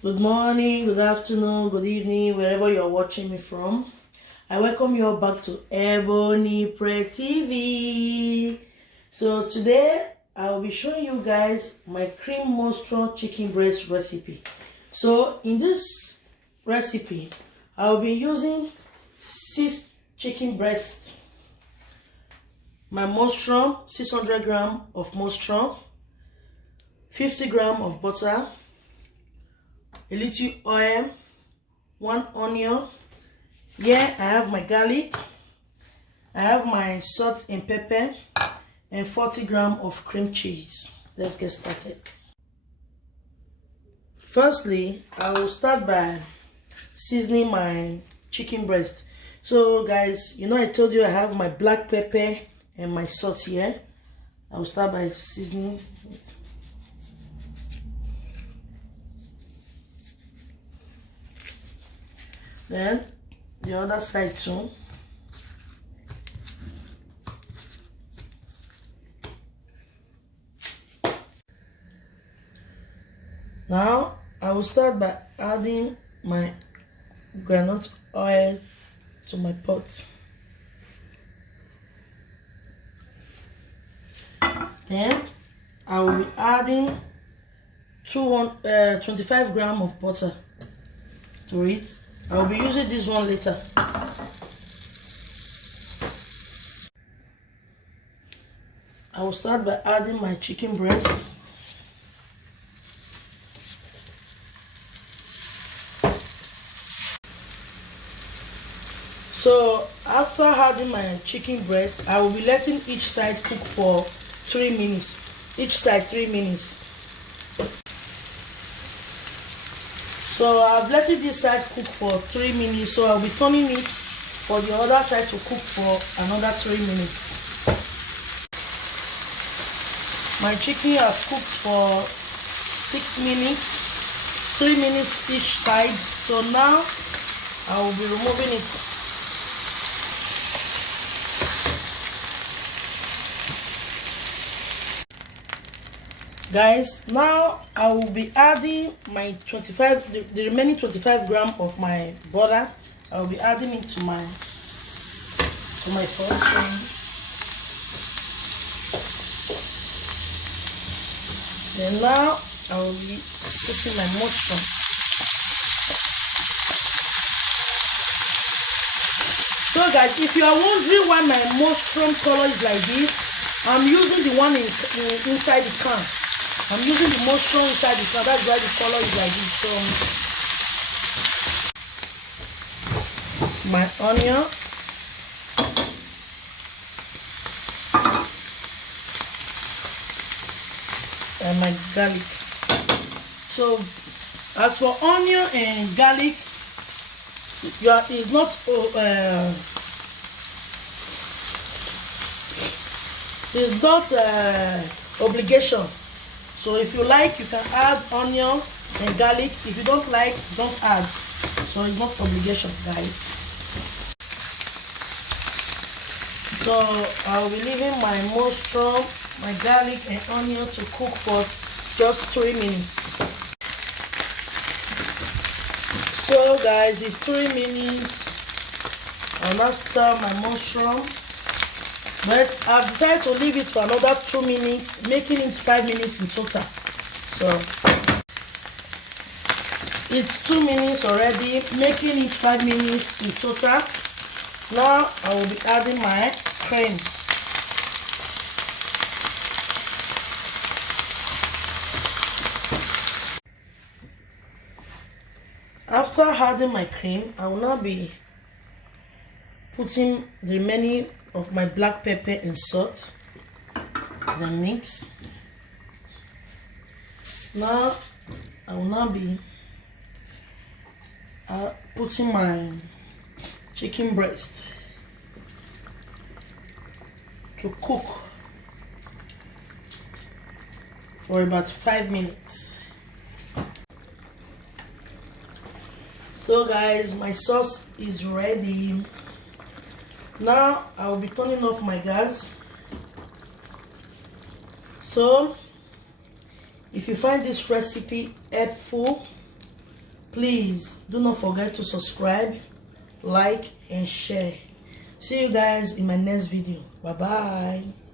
Good morning, good afternoon, good evening, wherever you're watching me from. I welcome you all back to Ebony Pre TV. So today I'll be showing you guys my cream monstrous chicken breast recipe. So in this recipe, I'll be using 6 chicken breasts, my monstrous, 600 grams of monstrous, 50 grams of butter, a little oil, 1 onion. Here I have my garlic, I have my salt and pepper, and 40 grams of cream cheese. Let's get started. Firstly, I will start by seasoning my chicken breast. So guys, you know I told you I have my black pepper and my salt here. I will start by seasoning it. Then the other side too. Now I will start by adding my groundnut oil to my pot. Then I will be adding 25 grams of butter to it. I will be using this one later. I will start by adding my chicken breast. So after adding my chicken breast, I will be letting each side cook for 3 minutes. Each side 3 minutes. So I've let this side cook for 3 minutes, so I'll be turning it for the other side to cook for another 3 minutes. My chicken has cooked for 6 minutes, 3 minutes each side. So now I will be removing it. Guys, now I will be adding my the remaining 25 grams of my butter. I will be adding it to my pot. Then now I will be putting my mushroom. So guys, if you are wondering why my mushroom color is like this, I'm using the one inside the can. I'm using the mushroom inside the can. That's why the color is like this. So my onion, and my garlic. So as for onion and garlic, it's not obligation. So if you like, you can add onion and garlic. If you don't like, don't add. So it's not obligation, guys. So I'll be leaving my mushroom, my garlic and onion to cook for just 3 minutes. So guys, it's 3 minutes. I'll now stir my mushroom. But I've decided to leave it for another 2 minutes, making it 5 minutes in total. So it's 2 minutes already, making it 5 minutes in total. Now I will be adding my cream. After adding my cream, I will now be putting the remaining of my black pepper and salt, then mix. Now I will now be putting my chicken breast to cook for about 5 minutes. So guys, my sauce is ready. Now I will be turning off my gas. So if you find this recipe helpful, Please do not forget to subscribe, like and share. See you guys in my next video. Bye bye.